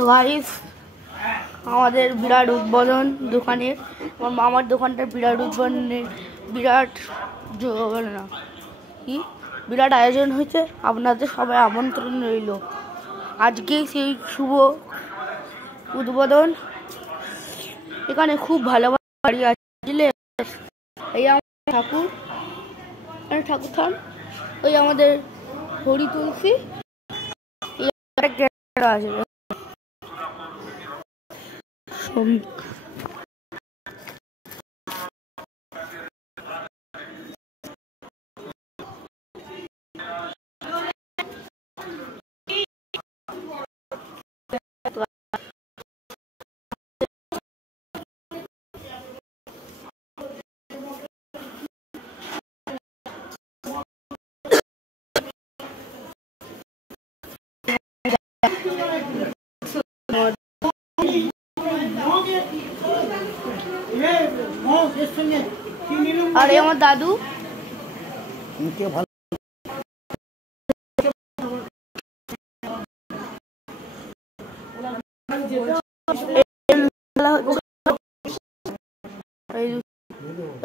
তো গাইস আমাদের বিরাট উদ্বোধন দোকানের, আমার মামার দোকানটার বিরাট উদ্বোধনের বিরাট বলে না কি বিরাট আয়োজন হয়েছে। আপনাদের সবাই আমন্ত্রণ রইল। আজকে সেই শুভ উদ্বোধন। এখানে খুব ভালো বাড়ি আছে বুঝলে। এই আমাদের ঠাকুর, ঠাকুর থান, ওই আমাদের হরি তুলসী আছে। আর আমার দাদু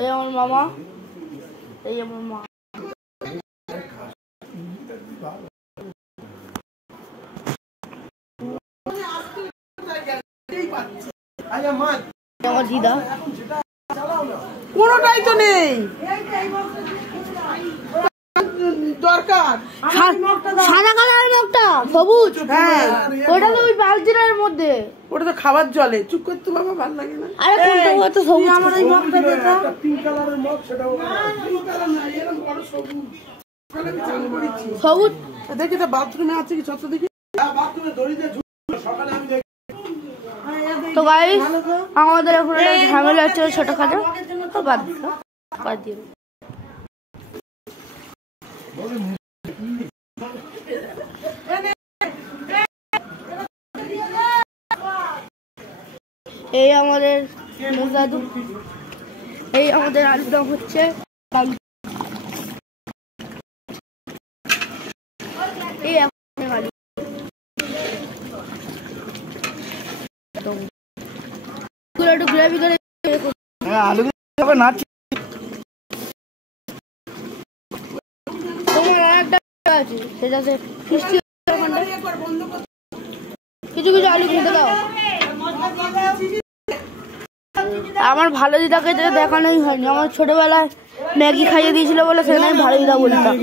এই আমার মামা, এই আমার মা। আমার দিদা কোনোটাই তো নেই দরকার। সাদা কালারের মগটা সবুজ, হ্যাঁ ওটা তো ওই বালতিটার মধ্যে, ওটা তো খাবার জলে। চুপ করতে বাবা, ভালো লাগে না। আরে কোনটা তো সবুজ? আমার এই মগটা দেখা, পিঙ্ক কালারের মগ, সেটাও পিঙ্ক কালার না, এরকম বড় সবুজ। সকালে আমি চান করেছি সবুজ। দেখি তো বাথরুমে আছে কি, ছত্র দেখি। বাথরুমে দড়িতে ঝুলছে, সকালে আমি দেখি। তো গাইস আমাদের এখন একটা ঝামেলা হচ্ছে ছোটখাটো, বাদ দিও। এই আমাদের দাদু, এই আমাদের আলুর দম হচ্ছে। এই আলু একটু গ্রেভি করে আলু নাচ। আছে সেটাতে কিছু কিছু আলু খেতে দাও। আমার ভালো দিদাকে দেখানোই হয়নি। আমার ছোটবেলায় ম্যাগি খাইয়ে দিয়েছিল বলে সেখানে আমি ভালো দিদা বলতাম।